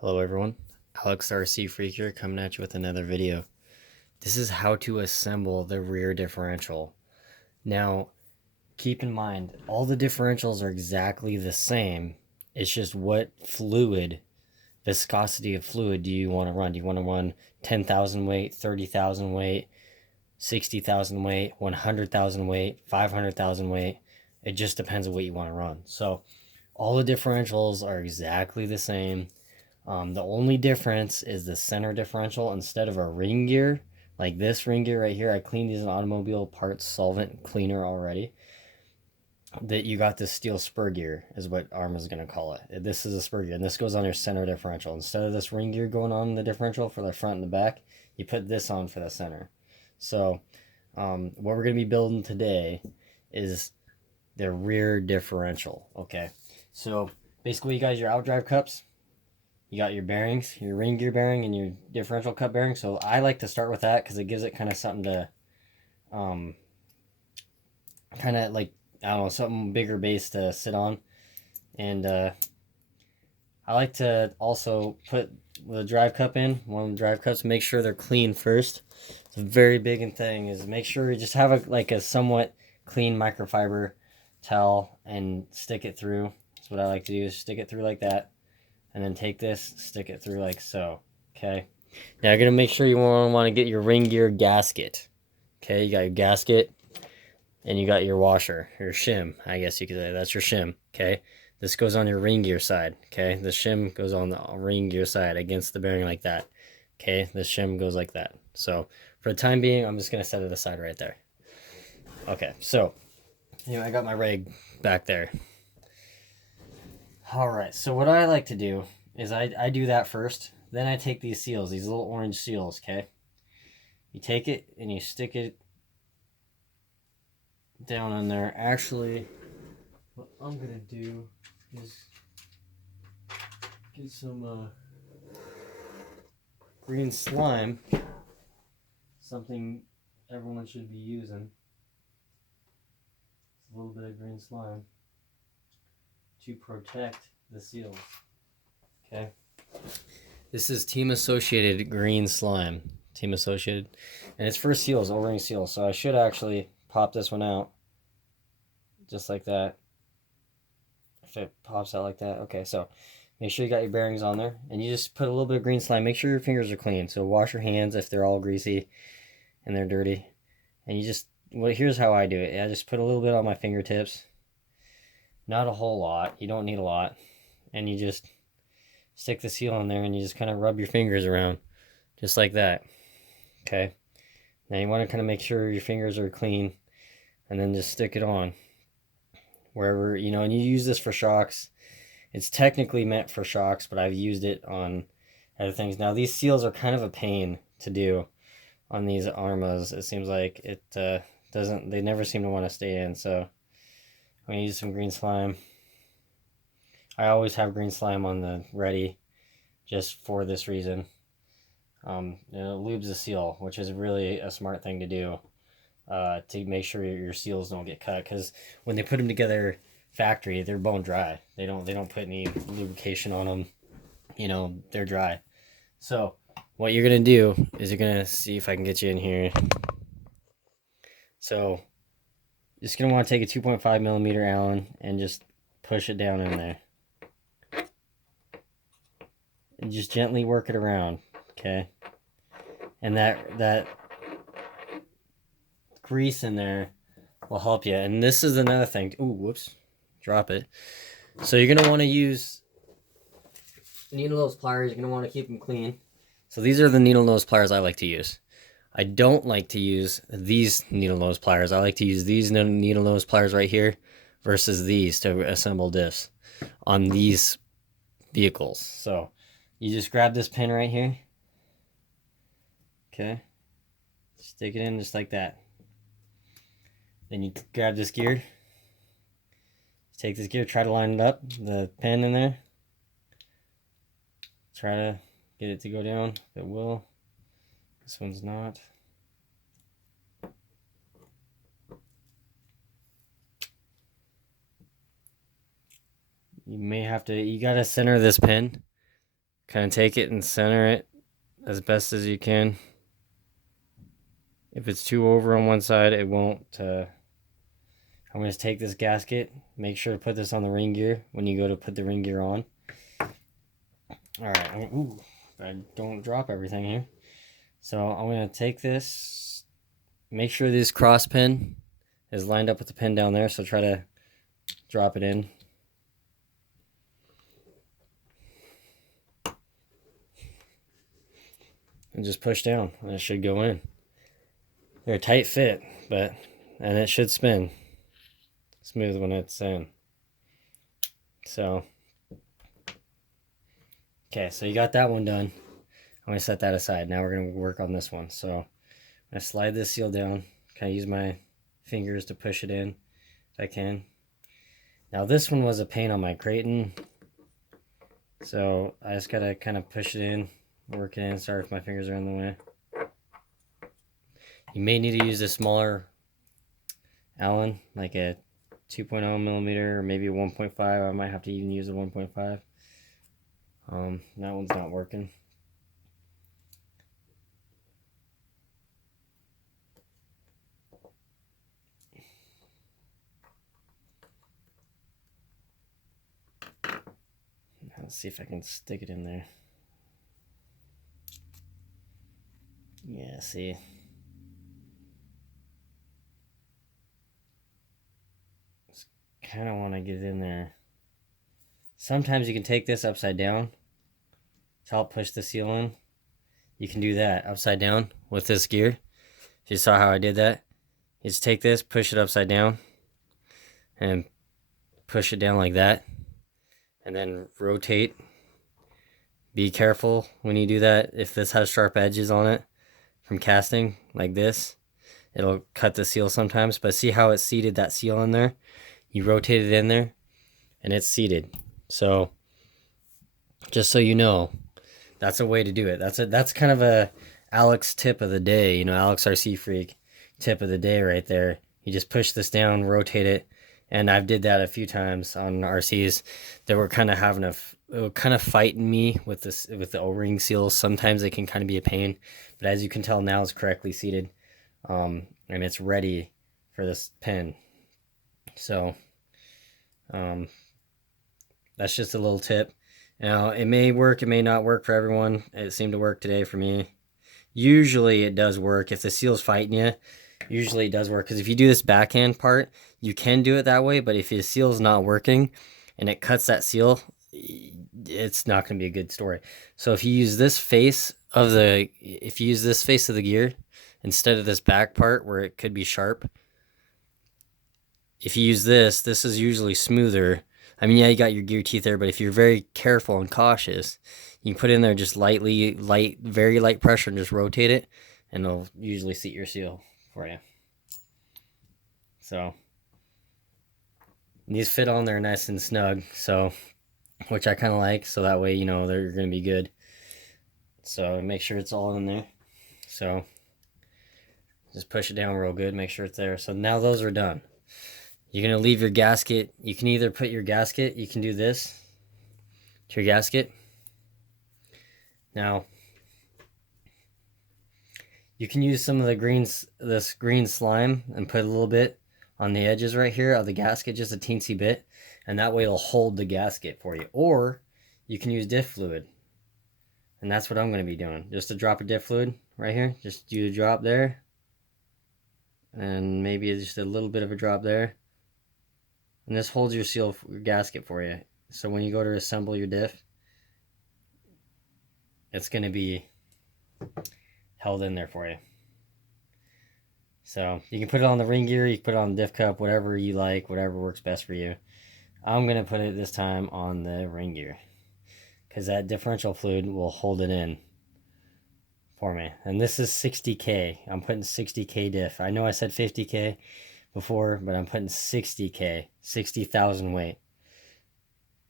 Hello everyone, Alex RC Freak here coming at you with another video. This is how to assemble the rear differential. Now, keep in mind, all the differentials are exactly the same. It's just what fluid, viscosity of fluid do you want to run? Do you want to run 10,000 weight, 30,000 weight, 60,000 weight, 100,000 weight, 500,000 weight? It just depends on what you want to run. So all the differentials are exactly the same. The only difference is the center differential. Instead of a ring gear, like this ring gear right here, I cleaned these in automobile parts solvent cleaner already. That you got this steel spur gear is what Arrma is going to call it. This is a spur gear, and this goes on your center differential. Instead of this ring gear going on the differential for the front and the back, you put this on for the center. So what we're going to be building today is the rear differential. Okay, so basically you got your outdrive cups. You got your bearings, your ring gear bearing and your differential cup bearing. So I like to start with that because it gives it kind of something to, kind of like, I don't know, something bigger base to sit on. And I like to also put the drive cup in, one of the drive cups, make sure they're clean first. It's a very big thing is make sure you just have a somewhat clean microfiber towel and stick it through. That's what I like to do, is stick it through like that. And then take this, stick it through like so. Okay. Now you're gonna make sure you want to get your ring gear gasket. Okay, you got your gasket, and you got your washer, your shim. I guess you could say that's your shim. Okay. This goes on your ring gear side. Okay. The shim goes on the ring gear side against the bearing like that. Okay. The shim goes like that. So for the time being, I'm just gonna set it aside right there. Okay. So I got my rig back there. All right, so what I like to do is I do that first. Then I take these seals, these little orange seals, okay? You take it and you stick it down on there. Actually, what I'm going to do is get some green slime, something everyone should be using. It's a little bit of green slime to protect the seals, okay? This is Team Associated green slime. Team Associated. And it's for seals, O-ring seals. So I should actually pop this one out. Just like that. If it pops out like that. Okay, so make sure you got your bearings on there. And you just put a little bit of green slime. Make sure your fingers are clean. So wash your hands if they're all greasy and they're dirty. And you just, well, here's how I do it. I just put a little bit on my fingertips. Not a whole lot. You don't need a lot. And you just stick the seal in there and you just kind of rub your fingers around. Just like that. Okay. Now you want to kind of make sure your fingers are clean and then just stick it on wherever, and you use this for shocks. It's technically meant for shocks, but I've used it on other things. Now these seals are kind of a pain to do on these Arrmas. It seems like it they never seem to want to stay in. So I'm going to use some green slime. I always have green slime on the ready just for this reason. It lubes the seal, which is really a smart thing to do to make sure your seals don't get cut. Because when they put them together factory, they're bone dry. They don't put any lubrication on them. They're dry. So what you're gonna do is you're gonna see if I can get you in here. So just gonna want to take a 2.5 millimeter Allen and just push it down in there, and just gently work it around. Okay. And that grease in there will help you. And this is another thing. Ooh, whoops. Drop it. So you're going to want to use needle nose pliers. You're going to want to keep them clean. So these are the needle nose pliers I like to use. I don't like to use these needle nose pliers. I like to use these needle nose pliers right here versus these to assemble diffs on these vehicles. So you just grab this pin right here. Okay. Stick it in just like that. Then you grab this gear. Take this gear, try to line it up, the pin in there. Try to get it to go down. It will. This one's not. You may have to, you gotta center this pin kind of take it and center it as best as you can. If it's too over on one side, it won't. I'm going to take this gasket. Make sure to put this on the ring gear when you go to put the ring gear on. Alright, ooh, I don't drop everything here. So I'm going to take this. Make sure this cross pin is lined up with the pin down there. So try to drop it in. And just push down, and it should go in. They're a tight fit, and it should spin smooth when it's in. So, okay, so you got that one done. I'm gonna set that aside. Now we're gonna work on this one. So, I'm gonna slide this seal down. Kind of use my fingers to push it in if I can. Now this one was a pain on my Creighton, so I just gotta kind of push it in. Work it in. Sorry if my fingers are in the way. You may need to use a smaller Allen, like a 2.0 millimeter or maybe a 1.5. I might have to even use a 1.5. That one's not working. Let's see if I can stick it in there. Yeah, see. Just kind of want to get it in there. Sometimes you can take this upside down to help push the seal in. You can do that upside down with this gear. If you saw how I did that, you just take this, push it upside down, and push it down like that, and then rotate. Be careful when you do that. If this has sharp edges on it from casting like this, it'll cut the seal sometimes. But see how it seated that seal in there? You rotate it in there and it's seated. So just so you know, that's a way to do it. That's kind of a Alex tip of the day, you know, Alex RC Freak tip of the day right there. You just push this down, rotate it, and I've did that a few times on RCs that were kind of having fighting me with the O-ring seals. Sometimes they can kind of be a pain, but as you can tell now, it's correctly seated, and it's ready for this pin. So that's just a little tip. Now, it may work, it may not work for everyone. It seemed to work today for me. Usually it does work. If the seal's fighting you, usually it does work. Because if you do this backhand part, you can do it that way. But if the seal's not working and it cuts that seal, it's not going to be a good story. So if you use this face of the gear instead of this back part where it could be sharp, if you use this is usually smoother. I mean, yeah, you got your gear teeth there, but if you're very careful and cautious, you can put in there just very light pressure and just rotate it, and it'll usually seat your seal for you. So these fit on there nice and snug, so which I kind of like, so that way you know they're going to be good. So make sure it's all in there. So just push it down real good, make sure it's there. So now those are done. You're going to leave your gasket. You can either put your gasket, you can do this to your gasket. Now, you can use some of this green slime and put a little bit on the edges right here of the gasket, just a teensy bit, and that way it'll hold the gasket for you. Or you can use diff fluid, and that's what I'm going to be doing. Just a drop of diff fluid right here. Just do a drop there, and maybe just a little bit of a drop there. And this holds your seal gasket for you. So when you go to assemble your diff, it's going to be held in there for you. So you can put it on the ring gear, you can put it on the diff cup, whatever you like, whatever works best for you. I'm going to put it this time on the ring gear, because that differential fluid will hold it in for me. And this is 60K. I'm putting 60K diff. I know I said 50K before, but I'm putting 60K, 60,000 weight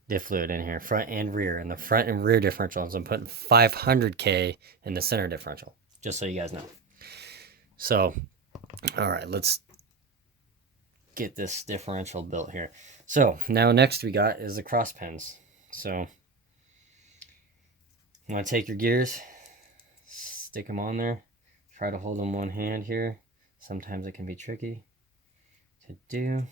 diff fluid in here, front and rear. And the front and rear differentials, I'm putting 500K in the center differential, just so you guys know. So, all right, let's get this differential built here. So now next we got is the cross pins. So You want to take your gears, stick them on there, try to hold them one hand here. Sometimes it can be tricky to do.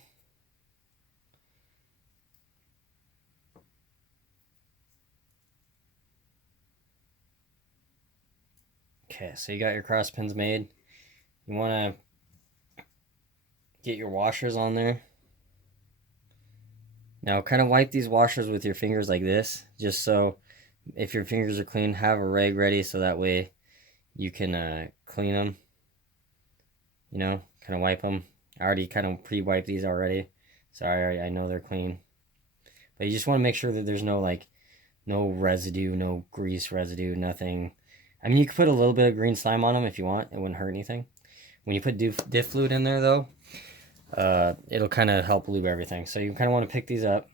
Okay, so you got your cross pins made. You want to get your washers on there. Now kind of wipe these washers with your fingers like this, just so if your fingers are clean, have a rag ready so that way you can clean them. You know, kind of wipe them. I already kind of pre-wiped these already, so I know they're clean. But you just want to make sure that there's no no residue, no grease residue, nothing. I mean, you could put a little bit of green slime on them if you want. It wouldn't hurt anything. When you put diff fluid in there though, it'll kind of help lube everything. So you kind of want to pick these up.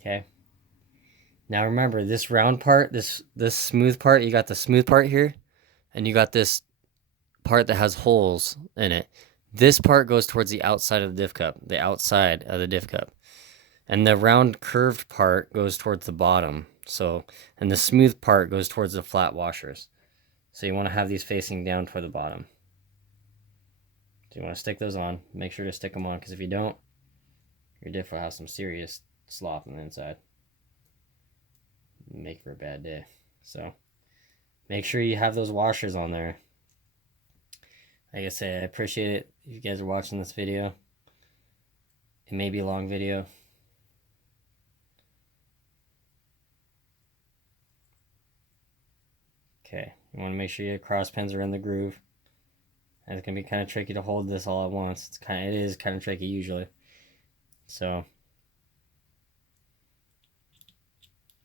Okay. Now remember, this round part, this smooth part, you got the smooth part here, and you got this part that has holes in it. This part goes towards the outside of the diff cup, the outside of the diff cup. And the round curved part goes towards the bottom. So, and the smooth part goes towards the flat washers. So you want to have these facing down toward the bottom. So you want to stick those on. Make sure to stick them on, because if you don't, your diff will have some serious slop on the inside. Make for a bad day. So make sure you have those washers on there. Like I say, I appreciate it if you guys are watching this video. It may be a long video. Okay, you want to make sure your cross pins are in the groove. And it's gonna be kind of tricky to hold this all at once. It is kind of tricky usually. So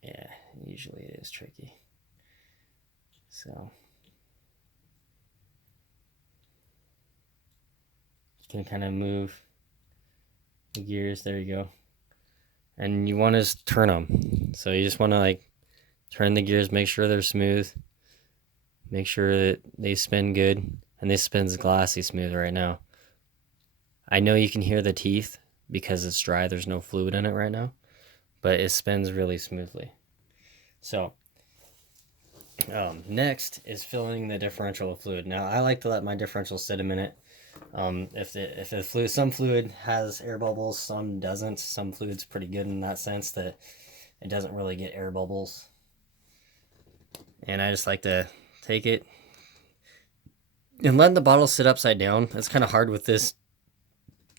yeah, usually it is tricky. So you can kind of move the gears. There you go. And you want to turn them. So you just want to turn the gears, make sure they're smooth. Make sure that they spin good. And this spins glassy smooth right now. I know you can hear the teeth because it's dry. There's no fluid in it right now. But it spins really smoothly. So, next is filling the differential with fluid. Now, I like to let my differential sit a minute. If the fluid, some fluid has air bubbles, some doesn't. Some fluid's pretty good in that sense that it doesn't really get air bubbles. And I just like to take it and letting the bottle sit upside down. It's kind of hard with this.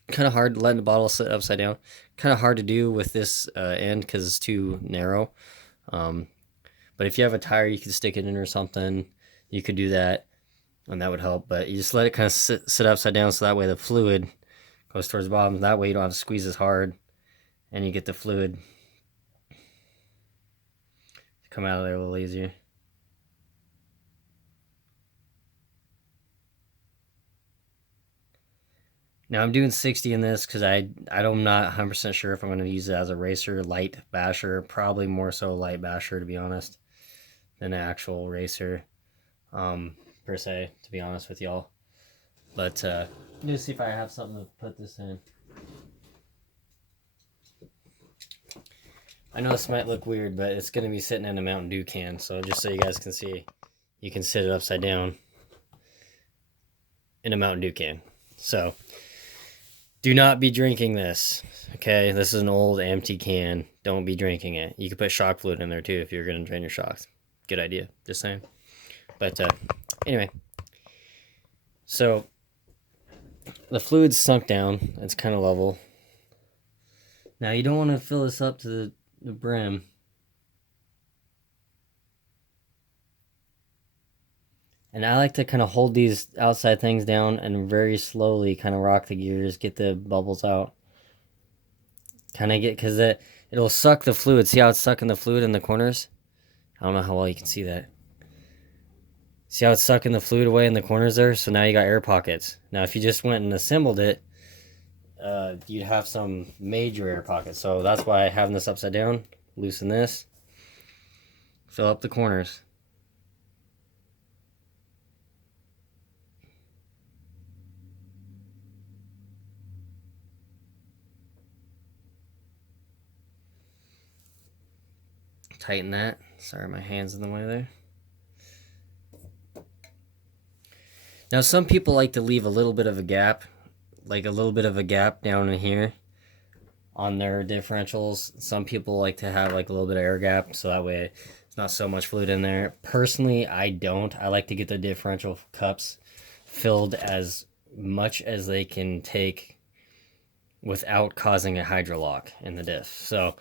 Kind of hard letting the bottle sit upside down. Kind of hard to do with this end because it's too narrow. But if you have a tire, you can stick it in or something. You could do that, and that would help. But you just let it kind of sit upside down, so that way the fluid goes towards the bottom. That way you don't have to squeeze as hard, and you get the fluid to come out of there a little easier. Now I'm doing 60 in this because I'm not 100% sure if I'm going to use it as a racer, light basher, probably more so light basher to be honest, than an actual racer, per se, to be honest with y'all. But let's see if I have something to put this in. I know this might look weird, but it's going to be sitting in a Mountain Dew can, so just so you guys can see, you can sit it upside down in a Mountain Dew can. So do not be drinking this, okay? This is an old empty can. Don't be drinking it. You can put shock fluid in there too if you're going to drain your shocks. Good idea, just saying. But anyway, so the fluid's sunk down. It's kind of level. Now you don't want to fill this up to the brim. And I like to kind of hold these outside things down and very slowly kind of rock the gears, get the bubbles out. Kind of get, because it'll suck the fluid. See how it's sucking the fluid in the corners? I don't know how well you can see that. See how it's sucking the fluid away in the corners there? So now you got air pockets. Now if you just went and assembled it, you'd have some major air pockets. So that's why having this upside down, loosen this, fill up the corners. tighten that. Sorry, my hand's in the way there. Now, some people like to leave a little bit of a gap, like a little bit of a gap down in here on their differentials. Some people like to have like a little bit of air gap, so that way it's not so much fluid in there. Personally, I don't. I like to get the differential cups filled as much as they can take without causing a hydrolock in the diff. So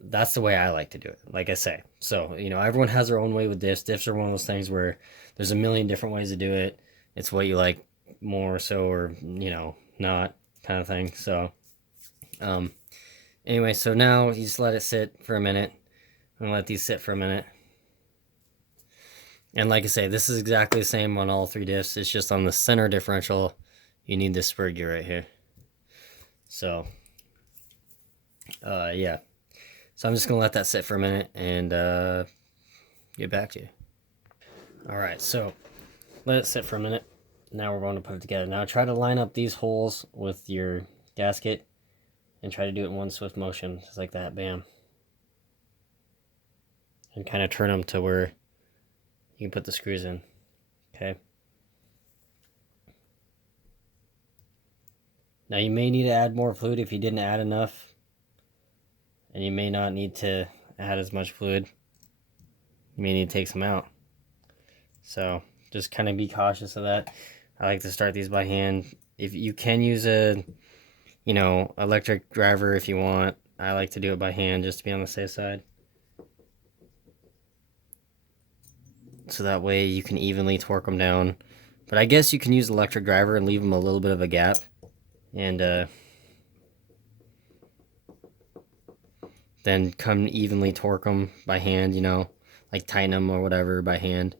that's the way I like to do it, like I say. So, you know, everyone has their own way with diffs. Diffs are one of those things where there's a million different ways to do it. It's what you like more so, or, you know, not kind of thing. So anyway, so now you just let it sit for a minute. I'm gonna let these sit for a minute. And like I say, this is exactly the same on all three diffs. It's just on the center differential, you need this spur gear right here. So yeah. So I'm just gonna let that sit for a minute and get back to you. All right, so let it sit for a minute. Now we're going to put it together. Now try to line up these holes with your gasket and try to do it in one swift motion, just like that, bam. And kind of turn them to where you can put the screws in, okay? Now you may need to add more fluid if you didn't add enough, and you may not need to add as much fluid. You may need to take some out. So just kind of be cautious of that. I like to start these by hand. If you can use a, you know, electric driver if you want. I like to do it by hand just to be on the safe side. So that way you can evenly torque them down. But I guess you can use electric driver and leave them a little bit of a gap. And then come evenly torque them by hand, you know, like tighten them or whatever by hand,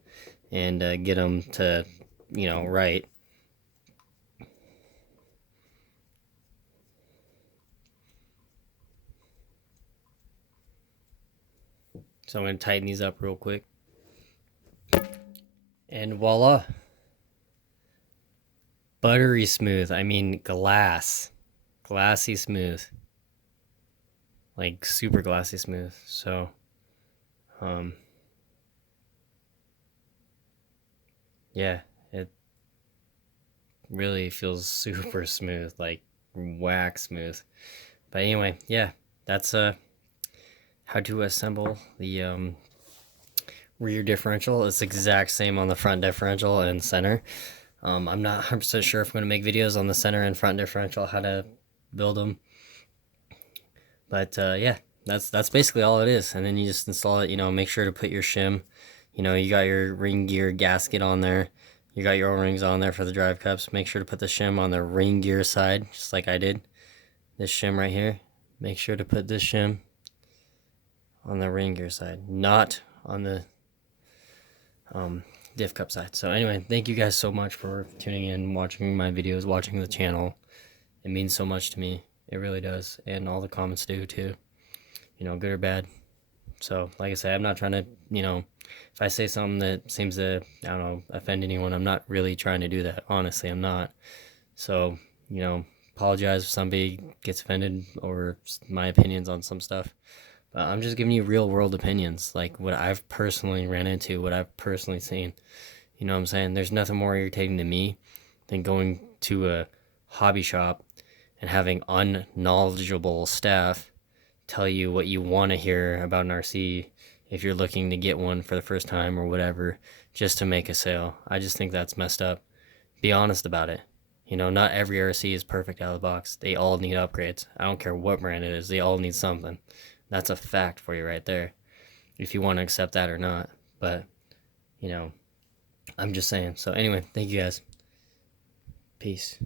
and get them to, you know, right. So I'm going to tighten these up real quick. And voila. Buttery smooth. I mean glass. Glassy smooth. Like super glassy smooth. So yeah, it really feels super smooth, like wax smooth. But anyway, yeah, that's how to assemble the rear differential. It's exact same on the front differential and center. I'm not 100% sure if I'm going to make videos on the center and front differential, how to build them. But yeah, that's basically all it is. And then you just install it, you know, make sure to put your shim. You know, you got your ring gear gasket on there. You got your O-rings on there for the drive cups. Make sure to put the shim on the ring gear side, just like I did. This shim right here. Make sure to put this shim on the ring gear side, not on the diff cup side. So anyway, thank you guys so much for tuning in, watching my videos, watching the channel. It means so much to me. It really does. And all the comments do too. You know, good or bad. So, like I say, I'm not trying to, you know, if I say something that seems to, I don't know, offend anyone, I'm not really trying to do that. Honestly, I'm not. So, you know, apologize if somebody gets offended over my opinions on some stuff. But I'm just giving you real world opinions, like what I've personally ran into, what I've personally seen. You know what I'm saying? There's nothing more irritating to me than going to a hobby shop and having unknowledgeable staff tell you what you want to hear about an RC if you're looking to get one for the first time or whatever, just to make a sale. I just think that's messed up. Be honest about it. You know, not every RC is perfect out of the box. They all need upgrades. I don't care what brand it is. They all need something. That's a fact for you right there, if you want to accept that or not. But, you know, I'm just saying. So anyway, thank you guys. Peace.